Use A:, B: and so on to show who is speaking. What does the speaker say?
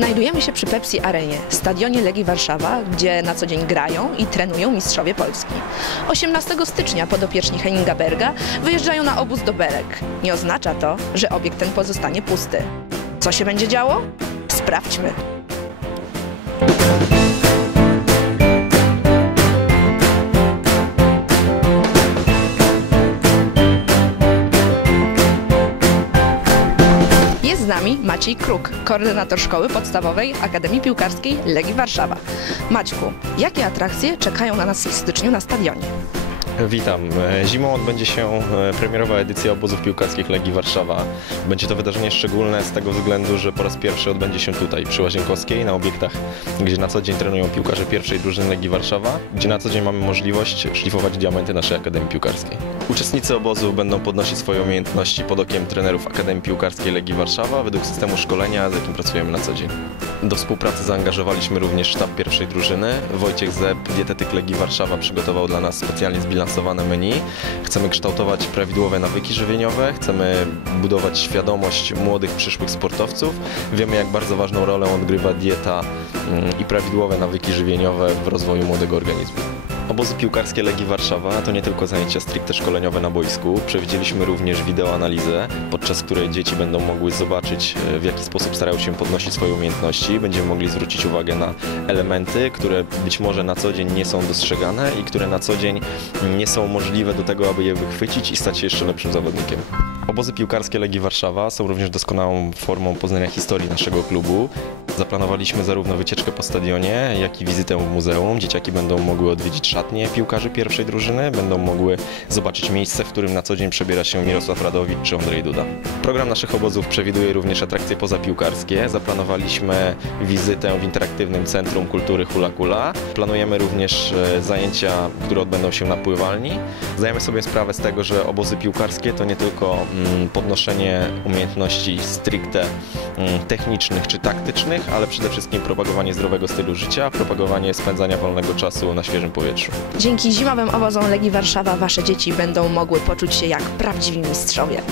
A: Znajdujemy się przy Pepsi Arenie, stadionie Legii Warszawa, gdzie na co dzień grają i trenują mistrzowie Polski. 18 stycznia podopieczni Henninga Berga wyjeżdżają na obóz do Belek. Nie oznacza to, że obiekt ten pozostanie pusty. Co się będzie działo? Sprawdźmy. Nami Maciej Kruk, koordynator Szkoły Podstawowej Akademii Piłkarskiej Legii Warszawa. Maćku, jakie atrakcje czekają na nas w styczniu na stadionie?
B: Witam. E, Zimą odbędzie się e, premierowa edycja obozów piłkarskich Legii Warszawa. Będzie to wydarzenie szczególne z tego względu, że po raz pierwszy odbędzie się tutaj, przy Łazienkowskiej, na obiektach, gdzie na co dzień trenują piłkarze pierwszej drużyny Legii Warszawa, gdzie na co dzień mamy możliwość szlifować diamenty naszej Akademii Piłkarskiej. Uczestnicy obozu będą podnosić swoje umiejętności pod okiem trenerów Akademii Piłkarskiej Legii Warszawa według systemu szkolenia, z jakim pracujemy na co dzień. Do współpracy zaangażowaliśmy również sztab pierwszej drużyny. Wojciech Zeb, dietetyk Legii Warszawa, przygotował dla nas specjalnie zbilansowane menu. Chcemy kształtować prawidłowe nawyki żywieniowe, chcemy budować świadomość młodych przyszłych sportowców. Wiemy, jak bardzo ważną rolę odgrywa dieta mm, i prawidłowe nawyki żywieniowe w rozwoju młodego organizmu. Obozy piłkarskie Legii Warszawa to nie tylko zajęcia stricte szkoleniowe na boisku. Przewidzieliśmy również wideoanalizę, podczas której dzieci będą mogły zobaczyć, e, w jaki sposób starają się podnosić swoje umiejętności. Będziemy mogli zwrócić uwagę na elementy, które być może na co dzień nie są dostrzegane i które na co dzień nie są możliwe do tego, aby je wychwycić i stać się jeszcze lepszym zawodnikiem. Obozy piłkarskie Legii Warszawa są również doskonałą formą poznania historii naszego klubu. Zaplanowaliśmy zarówno wycieczkę po stadionie, jak i wizytę w muzeum. Dzieciaki będą mogły odwiedzić szatnie piłkarzy pierwszej drużyny, będą mogły zobaczyć miejsce, w którym na co dzień przebiera się Mirosław Radowicz czy Andrzej Duda. Program naszych obozów przewiduje również atrakcje pozapiłkarskie. Zaplanowaliśmy wizytę w interaktywnym Centrum Kultury Hula Kula. Planujemy również e, zajęcia, które odbędą się na pływalni. Zdajemy sobie sprawę z tego, że obozy piłkarskie to nie tylko mm, podnoszenie umiejętności stricte mm, technicznych czy taktycznych, ale przede wszystkim propagowanie zdrowego stylu życia, propagowanie spędzania wolnego czasu na świeżym powietrzu.
A: Dzięki zimowym obozom Legii Warszawa wasze dzieci będą mogły poczuć się jak prawdziwi mistrzowie.